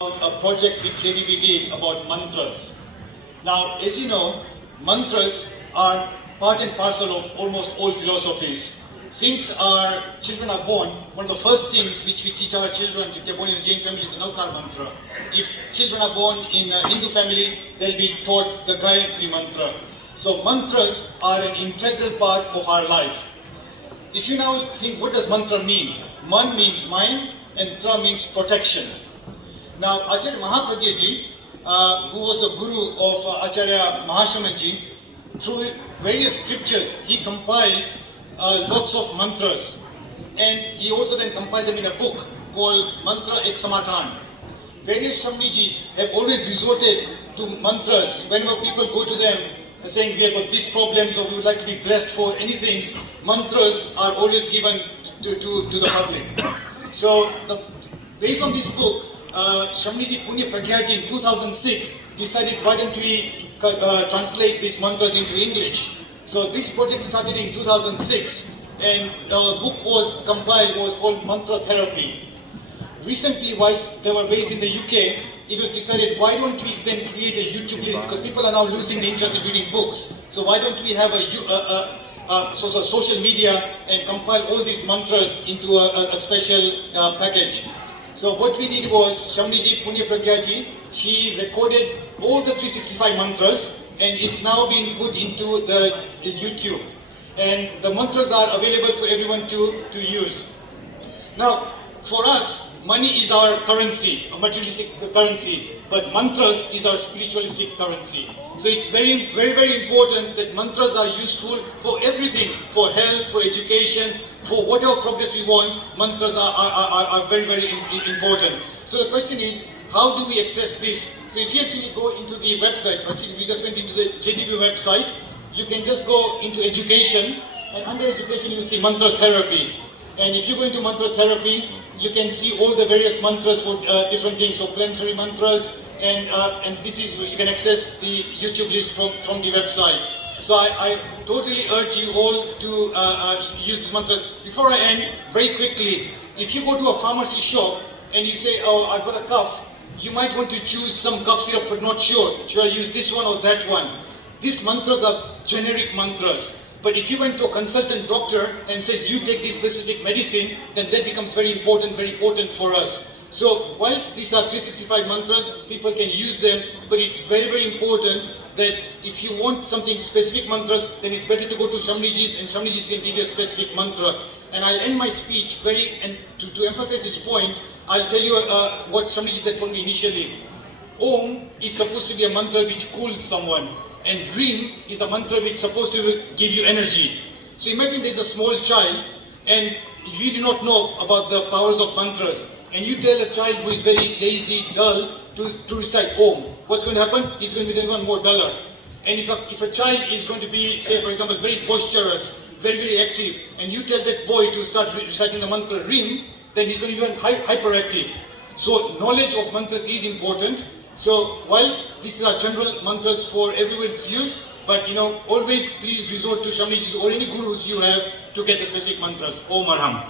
A project which JVB did about mantras. Now, as you know, mantras are part and parcel of almost all philosophies. Since our children are born, one of the first things which we teach our children if they're born in a Jain family is the Navkar mantra. If children are born in a Hindu family, they'll be taught the Gayatri mantra. So mantras are an integral part of our life. If you now think, what does mantra mean? Man means mind and tra means protection. Now, Acharya Mahapragya ji, who was the guru of Acharya Mahashrama ji, through various scriptures, he compiled lots of mantras. And he also then compiled them in a book called Mantra Ek Samadhan. Various Shramnijis have always resorted to mantras whenever people go to them saying we have got these problems or we would like to be blessed for anything. Mantras are always given to the public. So, based on this book, Shramniji Punya Pragyaji in 2006 decided why don't we translate these mantras into English. So this project started in 2006 and the book was compiled, was called Mantra Therapy. Recently, whilst they were based in the UK, it was decided why don't we then create a YouTube list, because people are now losing the interest in reading books. So why don't we have a social media and compile all these mantras into a special package. So what we did was, Shramniji Punya Pragyaji, she recorded all the 365 mantras and it's now being put into the YouTube. And the mantras are available for everyone to use. Now, for us, money is our currency, a materialistic currency, but mantras is our spiritualistic currency. So it's very, very, very important that mantras are useful for everything, for health, for education, for whatever progress we want. Mantras are very, very important. So the question is, how do we access this? So if you actually go into the website, if you just went into the JVB website, you can just go into education, and under education you will see mantra therapy. And if you go into mantra therapy, you can see all the various mantras for different things, so planetary mantras, and this is, you can access the YouTube list from the website. So I totally urge you all to use these mantras. Before I end, very quickly, if you go to a pharmacy shop and you say, oh, I've got a cough, you might want to choose some cough syrup but not sure. Should I use this one or that one? These mantras are generic mantras. But if you went to a consultant doctor and says you take this specific medicine, then that becomes very important for us. So whilst these are 365 mantras, people can use them, but it's very, very important that if you want something specific mantras, then it's better to go to Shramnijis, and Shramnijis can give you a specific mantra. And I'll end my speech and to emphasize this point, I'll tell you what Shramnijis had told me initially. Om is supposed to be a mantra which cools someone. And Rim is a mantra which is supposed to give you energy. So imagine there's a small child and we do not know about the powers of mantras. And you tell a child who is very lazy, dull, to recite Om. What's going to happen? He's going to become even more duller. And if a child is going to be, say for example, very boisterous, very, very active, and you tell that boy to start reciting the mantra Rim, then he's going to be even hyperactive. So knowledge of mantras is important. So whilst these are general mantras for everyone's use, but always please resort to Shramnijis or any gurus you have to get the specific mantras. Om Arham.